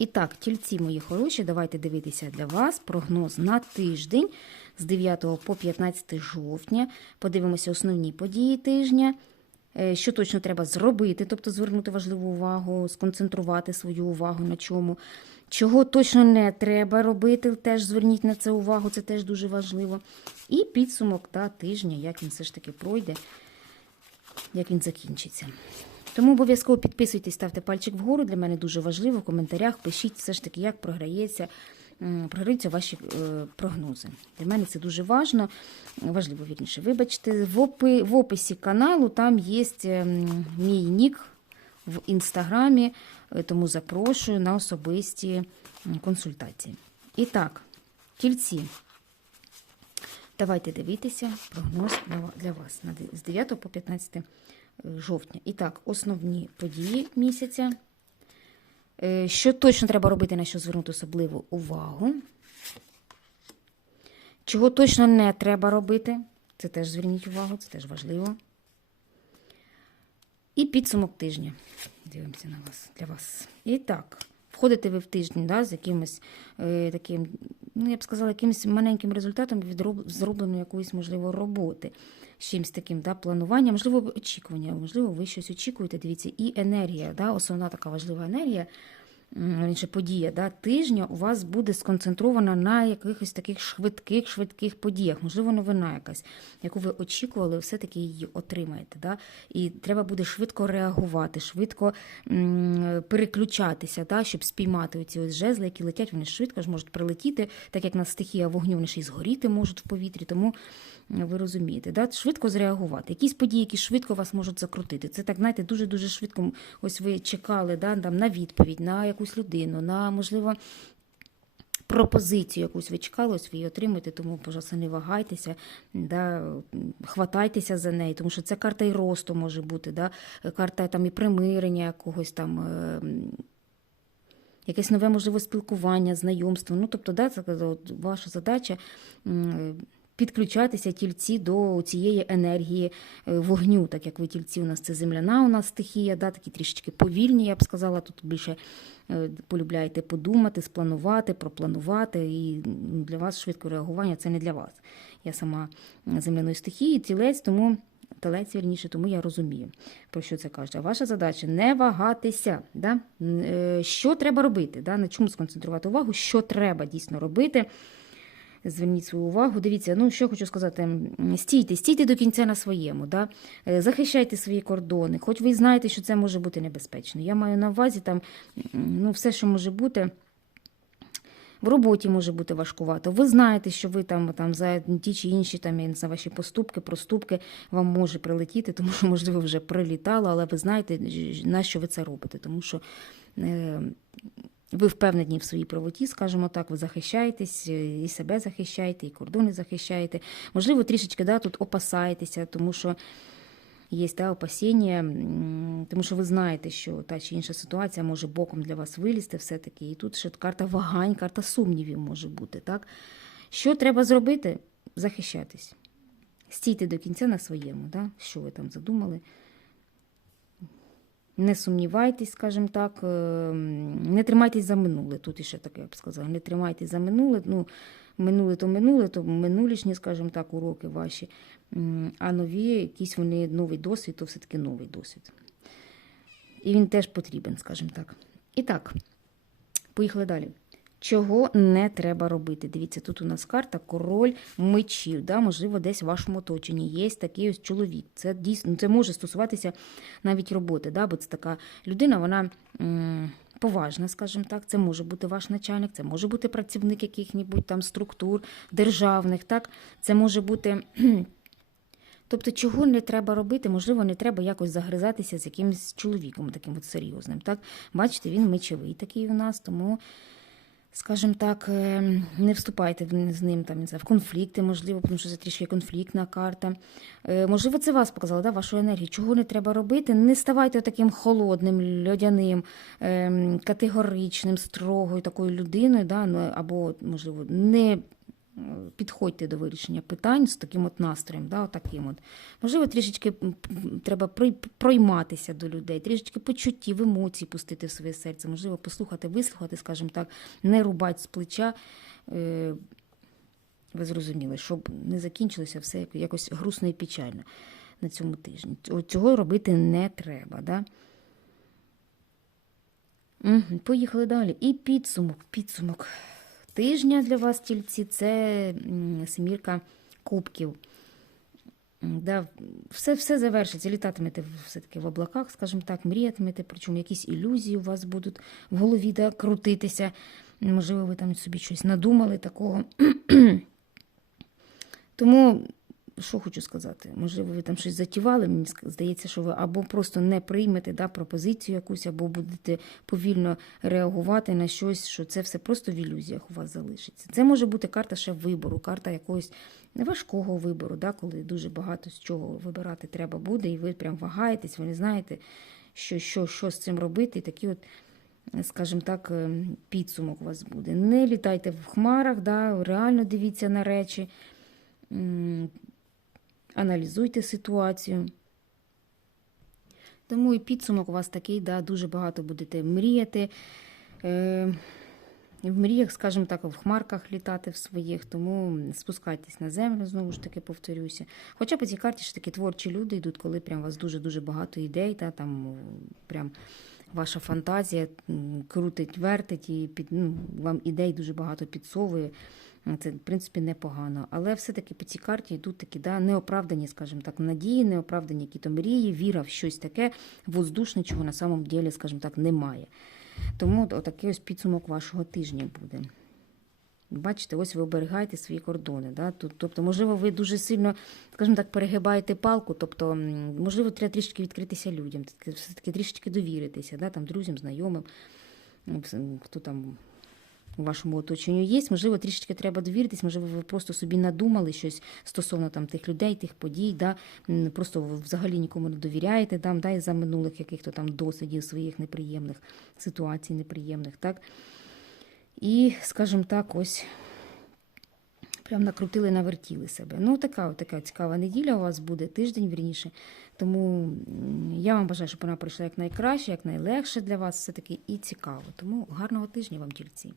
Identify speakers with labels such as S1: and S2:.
S1: І так, тільці мої хороші, давайте дивитися для вас прогноз на тиждень з 9 по 15 жовтня. Подивимося основні події тижня. е, Що точно треба зробити, тобто звернути важливу увагу, сконцентрувати свою увагу на чому. Чого точно не треба робити, теж зверніть на це увагу, це теж дуже важливо. І підсумок та, тижня, як він все ж таки пройде, як він закінчиться. Тому обов'язково підписуйтесь, ставте пальчик вгору. Для мене дуже важливо. В коментарях пишіть все ж таки, як програється, програються ваші е, прогнози. Для мене це дуже важно, важливо вірніше. Вибачте, в, опи, в описі каналу там є ем, мій нік в інстаграмі, е, тому запрошую на особисті консультації. І так, тільці. Давайте дивитися прогноз для вас з 9 по 15 жовтня. І так, основні події місяця. Е, Що точно треба робити, на що звернути особливу увагу? Чого точно не треба робити? Це теж зверніть увагу, це теж важливо. І підсумок тижня. Дивимося на вас для вас. І так, входите ви в тиждень да, з якимось е, таким, ну я б сказала, якимось маленьким результатом від зробленої якоїсь, можливо, роботи. З чимось таким да, плануванням, можливо, очікування, можливо, ви щось очікуєте. Дивіться, і енергія, да, основна така важлива енергія, інше подія да, тижня у вас буде сконцентрована на якихось таких швидких, швидких подіях. Можливо, новина якась, яку ви очікували, все-таки її отримаєте. Да? І треба буде швидко реагувати, швидко переключатися, да? щоб спіймати оці ось жезли, які летять, вони швидко ж можуть прилетіти, так як на стихія вогню, вони ще й згоріти можуть в повітрі. Тому ви розумієте, да? швидко зреагувати. Якісь події, які швидко вас можуть закрутити. Це так, знаєте, дуже-дуже швидко. Ось ви чекали да, там, на відповідь, на якусь людину, на можливо. Пропозицію якусь ви чекали, ось ви її отримуєте, тому, пожалуйста, не вагайтеся, да, хватайтеся за неї, тому що це карта і росту може бути, да, карта там і примирення якогось там, е, якесь нове, можливо, спілкування, знайомство. Ну, тобто, да, це ваша задача підключатися тільці до цієї енергії е, вогню, так як ви тільці, у нас це земляна у нас стихія, да, такі трішечки повільні, я б сказала, тут більше е, полюбляєте подумати, спланувати, пропланувати, і для вас швидке реагування це не для вас. Я сама земляної стихії, тілець, тому телець вірніше, тому я розумію, про що це каже. Ваша задача не вагатися. Да? Е, Що треба робити? Да? На чому сконцентрувати увагу, що треба дійсно робити. Зверніть свою увагу. Дивіться, ну що хочу сказати, стійте, стійте до кінця на своєму, да? Е, захищайте свої кордони, хоч ви знаєте, що це може бути небезпечно. Я маю на увазі там ну, все, що може бути. В роботі може бути важкувато. Ви знаєте, що ви там, там за ті чи інші там, я не знаю, ваші поступки, проступки вам може прилетіти, тому що, можливо, вже прилітало, але ви знаєте, на що ви це робите. Тому що е, ви впевнені в своїй правоті, скажімо так, ви захищаєтесь, е, і себе захищаєте, і кордони захищаєте. Можливо, трішечки да, тут опасаєтеся, тому що є да, опасіння, тому що ви знаєте, що та чи інша ситуація може боком для вас вилізти все-таки. І тут ще карта вагань, карта сумнівів може бути. Так? Що треба зробити? Захищатись. Стійте до кінця на своєму, да? що ви там задумали. Не сумнівайтесь, скажімо так, е, не тримайтесь за минуле. Тут іще таке я б сказала. Не тримайтесь за минуле. Ну, минуле то минуле, то минулішні, скажімо так, уроки ваші. А нові, якісь вони новий досвід, то все-таки новий досвід. І він теж потрібен, скажімо так. І так, поїхали далі. Чого не треба робити? Дивіться, тут у нас карта король мечів. Да? Можливо, десь в вашому оточенні є такий ось чоловік. Це дійсно це може стосуватися навіть роботи, да? бо це така людина, вона м, поважна, скажімо так. Це може бути ваш начальник, це може бути працівник яких-небудь там структур державних. Так? Це може бути. Тобто, чого не треба робити, можливо, не треба якось загризатися з якимось чоловіком таким от серйозним. Так? Бачите, він мечовий такий у нас, тому, скажімо так, е, не вступайте з ним там, не в конфлікти, можливо, тому що це трішки конфліктна карта. Е, Можливо, це вас показало, да, вашу енергію. Чого не треба робити? Не ставайте таким холодним, льодяним, ем, категоричним, строгою такою людиною, да, ну, або, можливо, не підходьте до вирішення питань з таким от настроєм, да, отаким от. Можливо, трішечки треба пройматися до людей, трішечки почуттів, емоцій пустити в своє серце, можливо, послухати, вислухати, скажімо так, не рубати з плеча. Е, ви зрозуміли, щоб не закінчилося все якось грустно і печально на цьому тижні. Цього робити не треба. Да? Поїхали далі. І підсумок, підсумок тижня для вас, тільці, це семірка кубків. Да, все, все завершиться. Літатимете все-таки в облаках, скажімо так, мріятимете, причому якісь ілюзії у вас будуть в голові да, крутитися. Можливо, ви там собі щось надумали такого. Тому, що хочу сказати, можливо, ви там щось затівали, мені здається, що ви або просто не приймете да, пропозицію якусь, або будете повільно реагувати на щось, що це все просто в ілюзіях у вас залишиться. Це може бути карта ще вибору, карта якогось важкого вибору, да, коли дуже багато з чого вибирати треба буде, і ви прям вагаєтесь, ви не знаєте, що, що, що з цим робити. І такі от скажімо так, е, підсумок у вас буде. Не літайте в хмарах, да, реально дивіться на речі, аналізуйте ситуацію. Тому і підсумок у вас такий, да, дуже багато будете мріяти. Е, в мріях, скажімо так, в хмарках літати в своїх, тому спускайтесь на землю, знову ж таки повторюся. Хоча по цій карті ж такі творчі люди йдуть, коли прям у вас дуже-дуже багато ідей, та, там прям ваша фантазія крутить, вертить і під, ну, вам ідей дуже багато підсовує. Це, в принципі, непогано. Але все-таки по цій карті йдуть такі да, неоправдані, скажімо так, надії, неоправдані якісь мрії, віра в щось таке воздушне, чого на самом ділі, скажімо так, немає. Тому от- отакий ось підсумок вашого тижня буде. Бачите, ось ви оберігаєте свої кордони. Да? Тобто, можливо, ви дуже сильно, скажімо так, перегибаєте палку, тобто, можливо, треба трішки відкритися людям, все-таки трішечки довіритися, да? там, друзям, знайомим, хто там у вашому оточенню є. Можливо, трішечки треба довіритись, можливо, ви просто собі надумали щось стосовно там, тих людей, тих подій, да? просто взагалі нікому не довіряєте, там, да? із-за минулих яких-то там досвідів своїх неприємних ситуацій, неприємних. так? І, скажімо так, ось прям накрутили, навертіли себе. Ну, така, така цікава неділя у вас буде, тиждень вірніше. Тому я вам бажаю, щоб вона пройшла як найкраще, як найлегше для вас все-таки і цікаво. Тому гарного тижня вам, тільці.